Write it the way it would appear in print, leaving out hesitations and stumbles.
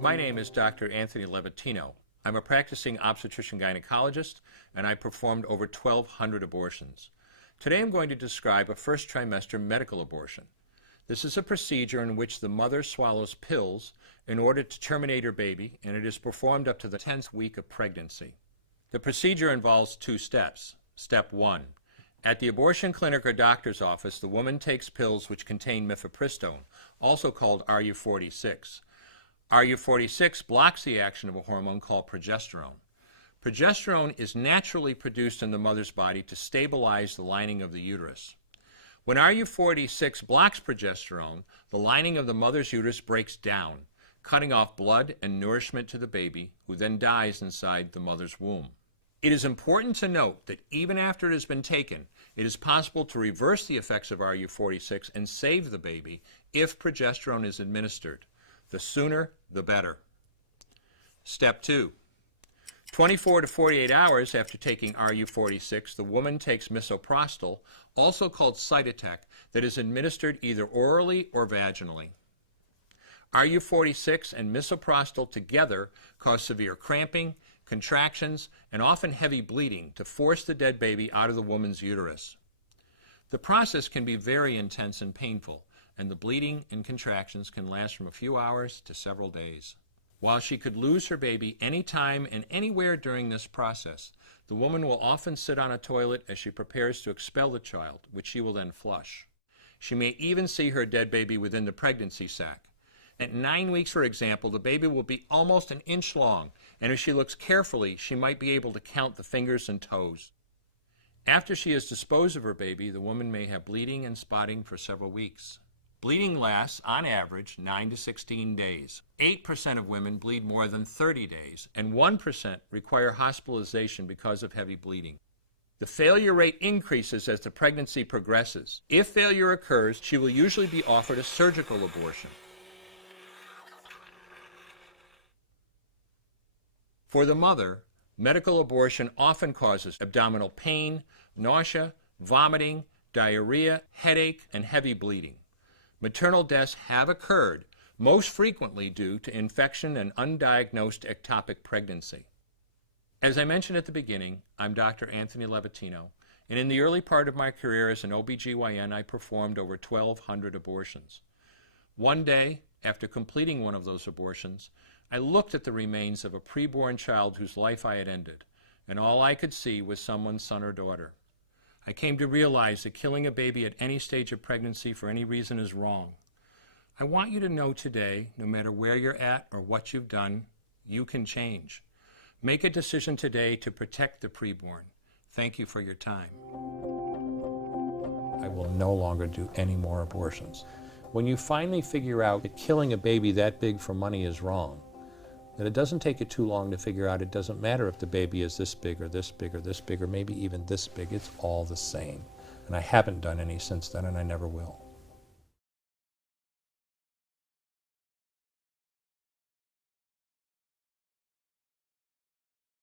My name is Dr. Anthony Levatino. I'm a practicing obstetrician-gynecologist, and I performed over 1,200 abortions. Today I'm going to describe a first trimester medical abortion. This is a procedure in which the mother swallows pills in order to terminate her baby, and it is performed up to the 10th week of pregnancy. The procedure involves 2 steps. Step 1. At the abortion clinic or doctor's office, the woman takes pills which contain MIFEPRISTONE, also called RU46. RU46 blocks the action of a hormone called progesterone. Progesterone is naturally produced in the mother's body to stabilize the lining of the uterus. When RU46 blocks progesterone, the lining of the mother's uterus breaks down, cutting off blood and nourishment to the baby, who then dies inside the mother's womb. It is important to note that even after it has been taken, it is possible to reverse the effects of RU46 and save the baby if progesterone is administered. The sooner, the better. Step 2. 24 to 48 hours after taking RU46, the woman takes MISOPROSTOL, also called Cytotec, that is administered either orally or vaginally. RU46 and MISOPROSTOL together cause severe cramping, contractions, and often heavy bleeding to force the dead baby out of the woman's uterus. The process can be very intense and painful, and the bleeding and contractions can last from a few hours to several days. While she could lose her baby any time and anywhere during this process, the woman will often sit on a toilet as she prepares to expel the child, which she will then flush. She may even see her dead baby within the pregnancy sac. At 9 weeks, for example, the baby will be almost an inch long, and if she looks carefully, she might be able to count the fingers and toes. After she has disposed of her baby, the woman may have bleeding and spotting for several weeks. Bleeding lasts, on average, 9 to 16 days. 8% of women bleed more than 30 days, and 1% require hospitalization because of heavy bleeding. The failure rate increases as the pregnancy progresses. If failure occurs, she will usually be offered a surgical abortion. For the mother, medical abortion often causes abdominal pain, nausea, vomiting, diarrhea, headache, and heavy bleeding. Maternal deaths have occurred, most frequently due to infection and undiagnosed ectopic pregnancy. As I mentioned at the beginning, I'm Dr. Anthony Levatino, and in the early part of my career as an OBGYN, I performed over 1,200 abortions. One day, after completing one of those abortions, I looked at the remains of a preborn child whose life I had ended, and all I could see was someone's son or daughter. I came to realize that killing a baby at any stage of pregnancy for any reason is wrong. I want you to know today, no matter where you're at or what you've done, you can change. Make a decision today to protect the preborn. Thank you for your time. I will no longer do any more abortions. When you finally figure out that killing a baby that big for money is wrong, that it doesn't take you too long to figure out it doesn't matter if the baby is this big or this big or this big or maybe even this big, it's all the same. And I haven't done any since then, and I never will.